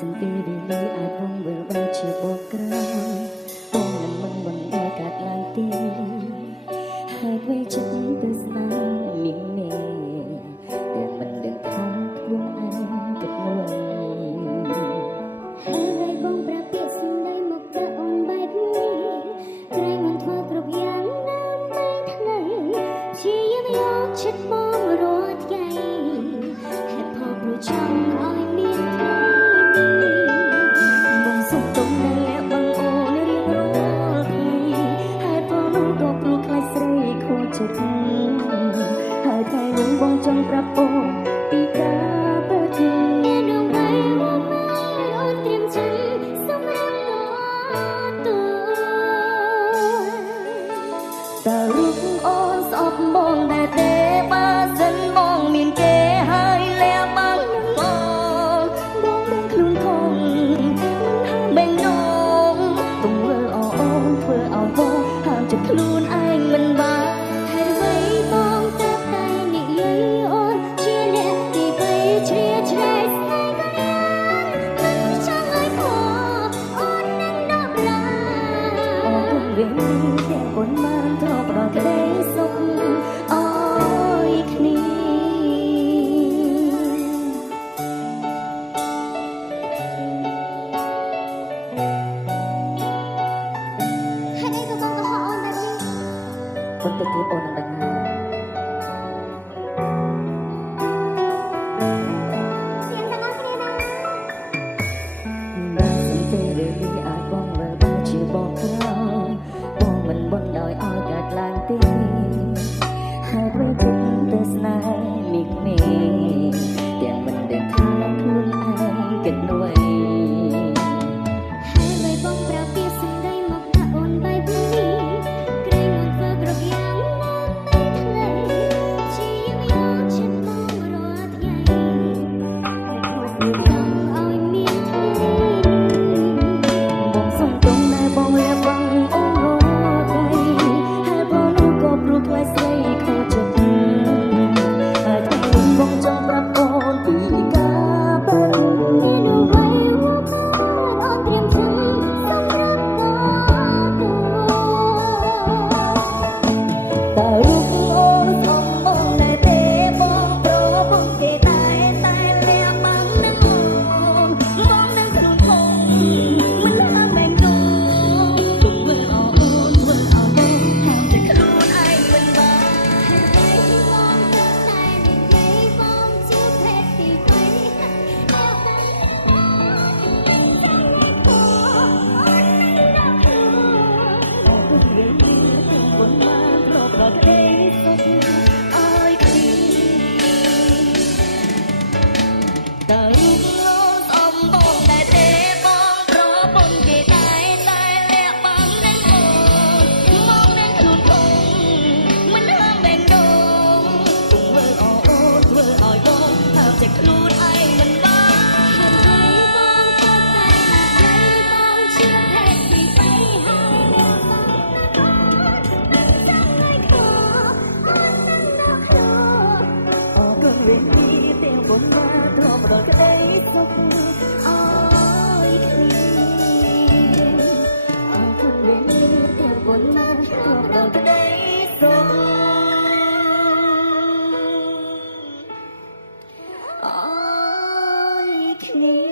សំពីរីលីអាចបងវិលបែរជាបកក្រៅបងមិនមិនឲ្យកាត់ឡើងទីហើយពេលចិត្តទៅស្នាមមីងមេតែមិនដឹងថាខ្លួនឯងគិតមួយហើយបងប្រាប់ពាក្យសំដីមកប្រាប់អូនបែបនេះក្រែងមិនធ្វើគ្រប់យ៉ាងដើម្បីថ្ងៃជាយាមយកចិត្តបងរាល់ថ្ងៃហេតុផលព្រោះចង់ឲ្យមានហើយថ្ងៃនឹងបងចង់ប្រាប់អូនពីការពិតមានដងដៃមកអូនត្រៀមចិត្តសម្រាប់តតើរូបអូនស្អប់បងដែរទេបើសិនបងមានគេហើយលះបងនឹងបងដឹងខ្លួនធំមិនបេងនងទង្វើអូនធ្វើឲ្យបងហាមចិត្តខ្លួនឯងមិនបានតែគុណបានធ្លាប់ផ្ដល់ក្តីសុខអើយគ្នាហើយឯងក៏បងកុហកអូនបែបនេះបន្តិចទៀតអូននឹងដឹងហើយហើយព្រោះគុំទៅស្នេហ៍មីងមេទាំងមិនដឹងថាខ្លួនឯងគិតនួយហើយបីបងប្រាប់ពាក្យសម្ដីមកថាអូនបែបនេះក្រែងអូនធ្វើគ្រប់យ៉ាងដើម្បីថ្ងៃជាយាមយកចិត្តបងរាល់ថ្ងៃឲ្យមានថ្ងៃបងសុំទុំតែបងលះបង់អូនរាល់ថ្ងៃហើយបងនោះក៏ព្រោះខ្លាចស្រីគុណមកធ្លាប់ផ្ដល់ក្តីសុខអើយគ្នាអរគុណវិញតែគុណមកធ្លាប់ផ្ដល់ក្តីសុខអើយគ្នា